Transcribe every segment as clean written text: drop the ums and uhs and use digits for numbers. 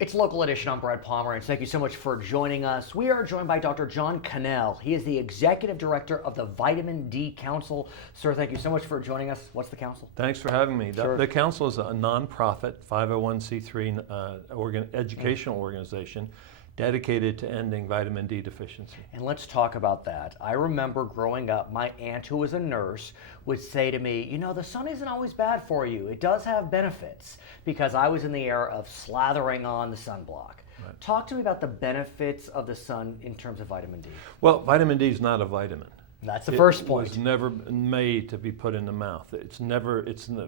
It's Local Edition. I'm Brad Pomerance. Thank you so much for joining us. We are joined by Dr. John Cannell. He is the Executive Director of the Vitamin D Council. Sir, thank you so much for joining us. What's the council? Thanks for having me. Sure. The council is a nonprofit 501c3 educational organization dedicated to ending vitamin D deficiency. And let's talk about that. I remember growing up, my aunt, who was a nurse, would say to me, you know, the sun isn't always bad for you. It does have benefits, because I was in the era of slathering on the sunblock. Right. Talk to me about the benefits of the sun in terms of vitamin D. Well, vitamin D is not a vitamin. That's the first point. It was never made to be put in the mouth.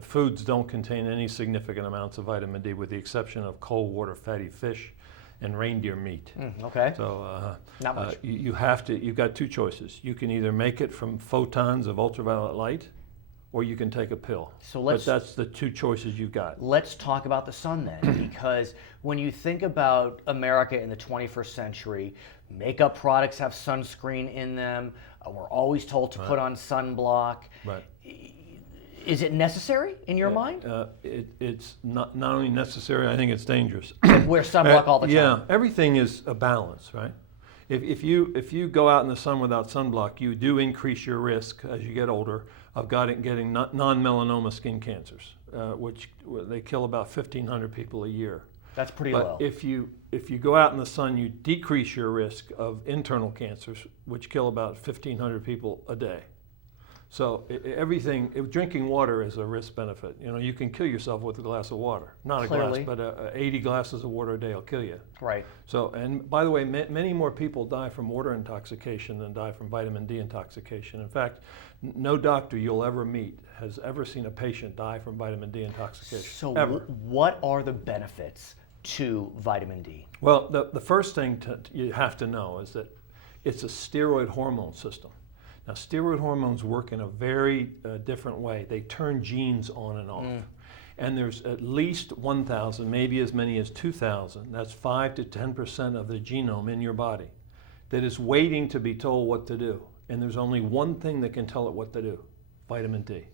Foods don't contain any significant amounts of vitamin D with the exception of cold water fatty fish and reindeer meat. Okay. So not much. You've got two choices. You can either make it from photons of ultraviolet light, or you can take a pill. But that's the two choices you've got. Let's talk about the sun then, because when you think about America in the 21st century, makeup products have sunscreen in them. We're always told to put on sunblock. Right. Is it necessary in your mind? It's not only necessary, I think it's dangerous. Wear sunblock all the time. Yeah, everything is a balance, right? If you go out in the sun without sunblock, you do increase your risk as you get older of getting non-melanoma skin cancers, which they kill about 1,500 people a year. That's pretty low. But if you go out in the sun, you decrease your risk of internal cancers, which kill about 1,500 people a day. So drinking water is a risk benefit. You know, you can kill yourself with a glass of water. Not Clearly. a glass, but 80 glasses of water a day will kill you. Right. So, and by the way, many more people die from water intoxication than die from vitamin D intoxication. In fact, no doctor you'll ever meet has ever seen a patient die from vitamin D intoxication. So ever. What are the benefits to vitamin D? Well, the first thing you have to know is that it's a steroid hormone system. Now, steroid hormones work in a very different way. They turn genes on and off. And there's at least 1,000, maybe as many as 2,000, that's 5 to 10% of the genome in your body, that is waiting to be told what to do. And there's only one thing that can tell it what to do: vitamin D.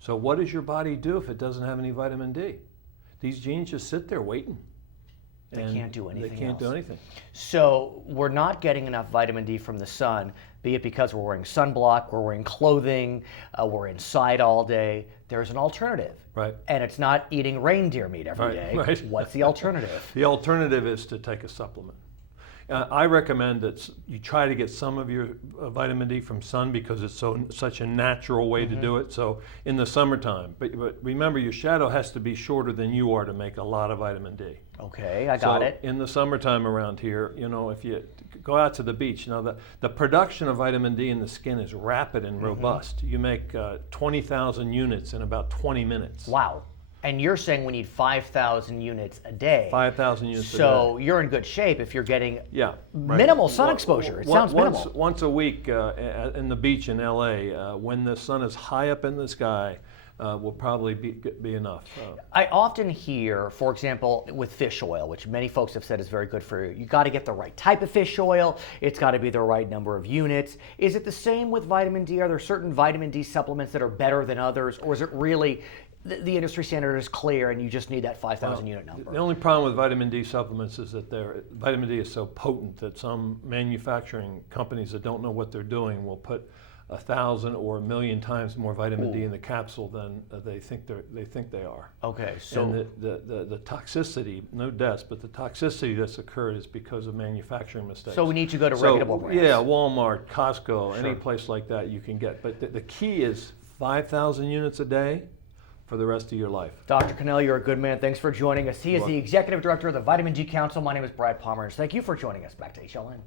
So what does your body do if it doesn't have any vitamin D? These genes just sit there waiting. They can't do anything. They can't do anything. So we're not getting enough vitamin D from the sun, be it because we're wearing sunblock, we're wearing clothing, we're inside all day. There's an alternative. Right. And it's not eating reindeer meat every day. Right. What's the alternative? The alternative is to take a supplement. I recommend that you try to get some of your vitamin D from sun, because it's such a natural way to do it. So in the summertime, but remember, your shadow has to be shorter than you are to make a lot of vitamin D. Okay, I got it. In the summertime around here, you know, if you go out to the beach, now the production of vitamin D in the skin is rapid and robust. You make 20,000 units in about 20 minutes. Wow. And you're saying we need 5,000 units a day. 5,000 units a day. So you're in good shape if you're getting minimal sun exposure. It sounds minimal. Once a week in the beach in LA, when the sun is high up in the sky, will probably be enough. I often hear, for example, with fish oil, which many folks have said is very good for you, you got to get the right type of fish oil. It's got to be the right number of units. Is it the same with vitamin D? Are there certain vitamin D supplements that are better than others, or is it really the industry standard is clear and you just need that 5,000 unit number? The only problem with vitamin D supplements is that vitamin D is so potent that some manufacturing companies that don't know what they're doing will put 1,000 or 1,000,000 times more vitamin D in the capsule than they think they are. Okay, so and the toxicity, no deaths, but the toxicity that's occurred is because of manufacturing mistakes. So we need to go to reputable brands. Yeah, Walmart, Costco, any place like that you can get. But the key is 5,000 units a day for the rest of your life. Dr. Cannell, you're a good man. Thanks for joining us. He is the Executive Director of the Vitamin D Council. My name is Brad Pomerance. Thank you for joining us. Back to HLN.